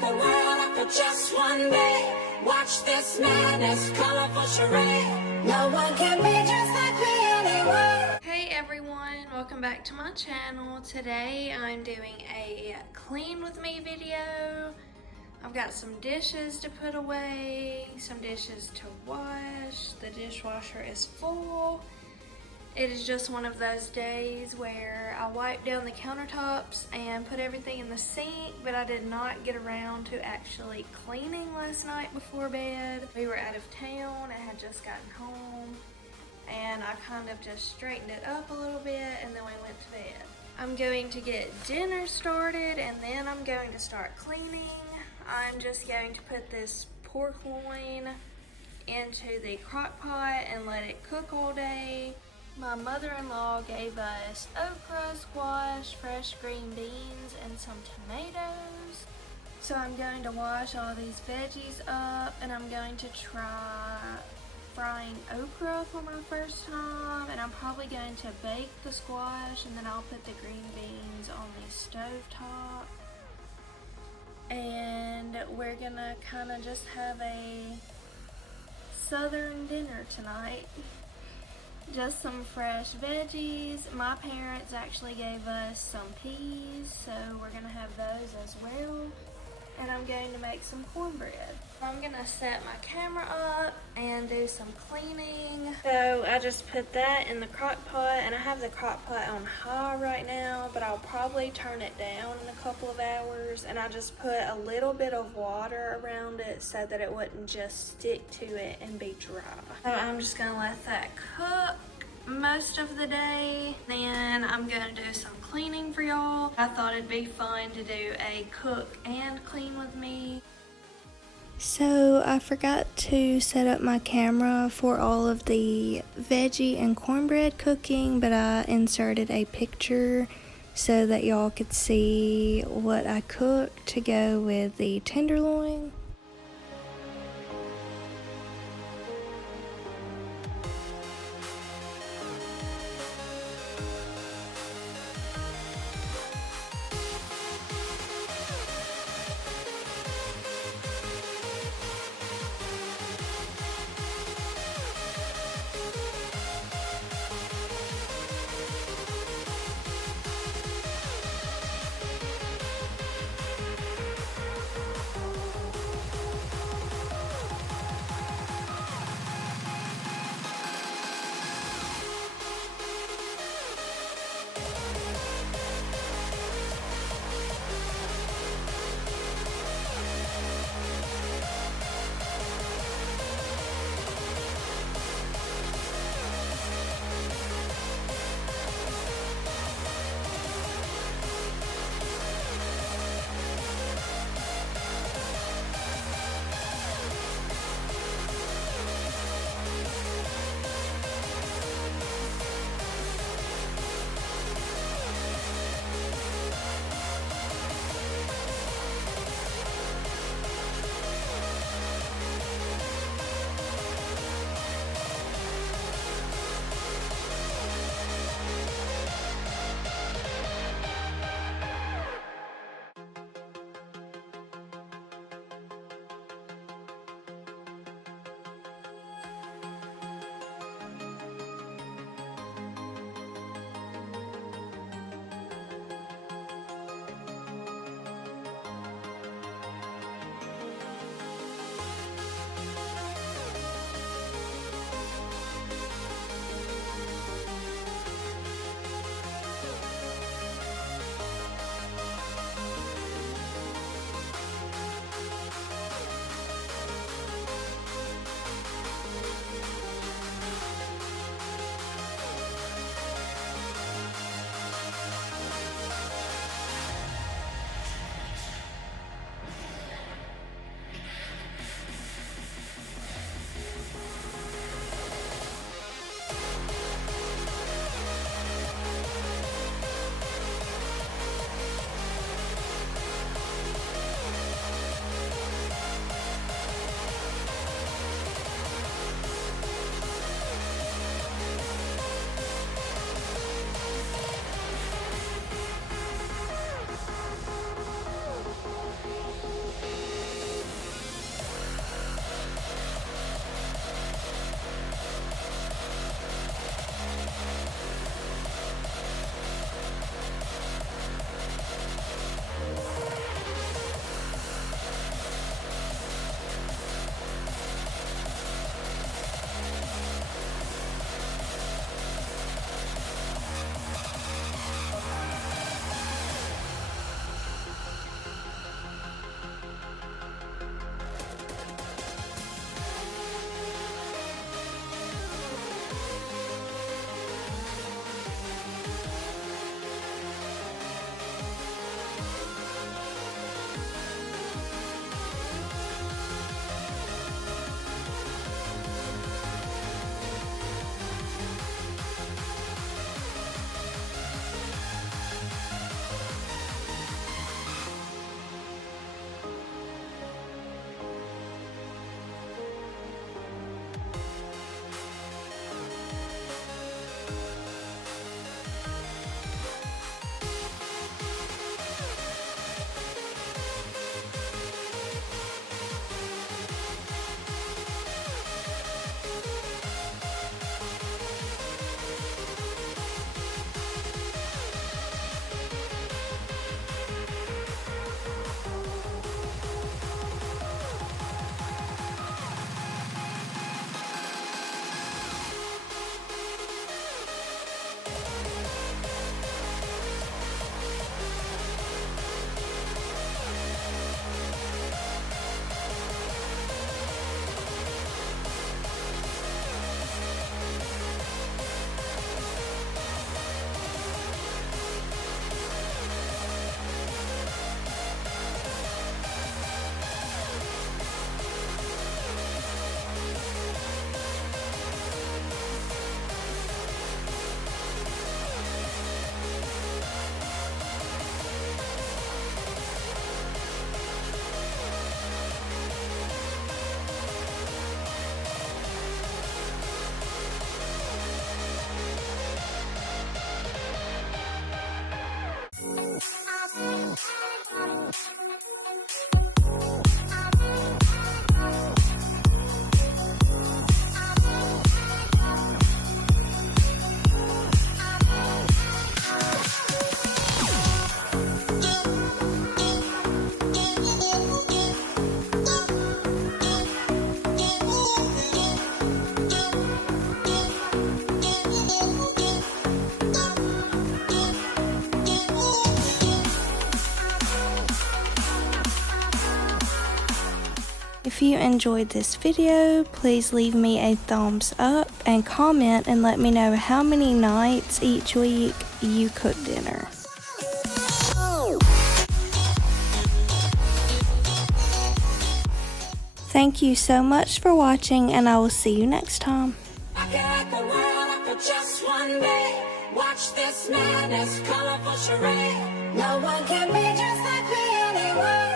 the world up for just one day. Watch this madness, colorful charade. No one can be just like me anyway. Hey everyone, welcome back to my channel. Today I'm doing a clean with me video. I've got some dishes to put away, some dishes to wash. The dishwasher is full. It is just one of those days where I wiped down the countertops and put everything in the sink, but I did not get around to actually cleaning last night before bed. We were out of town, I had just gotten home, and I kind of just straightened it up a little bit and then we went to bed. I'm going to get dinner started and then I'm going to start cleaning. I'm just going to put this pork loin into the crock pot and let it cook all day. My mother-in-law gave us okra, squash, fresh green beans, and some tomatoes. So I'm going to wash all these veggies up and I'm going to try frying okra for my first time, and I'm probably going to bake the squash and then I'll put the green beans on the stovetop. And we're gonna kind of just have a southern dinner tonight. Just some fresh veggies. My parents actually gave us some peas, so we're gonna have those as well. And I'm going to make some cornbread. I'm gonna set my camera up and do some cleaning. So I just put that in the crock pot, and I have the crock pot on high right now, but I'll probably turn it down in a couple of hours. And I just put a little bit of water around it so that it wouldn't just stick to it and be dry. So I'm just gonna let that cook most of the day. Then I'm gonna do some cleaning for y'all. I thought it'd be fun to do a cook and clean with me. So I forgot to set up my camera for all of the veggie and cornbread cooking, but I inserted a picture so that y'all could see what I cooked to go with the tenderloin. If you enjoyed this video, please leave me a thumbs up and comment and let me know how many nights each week you cook dinner. Thank you so much for watching, and I will see you next time. I can write the world up for just one day. Watch this madness, colorful charade. No one can be just like me anyway.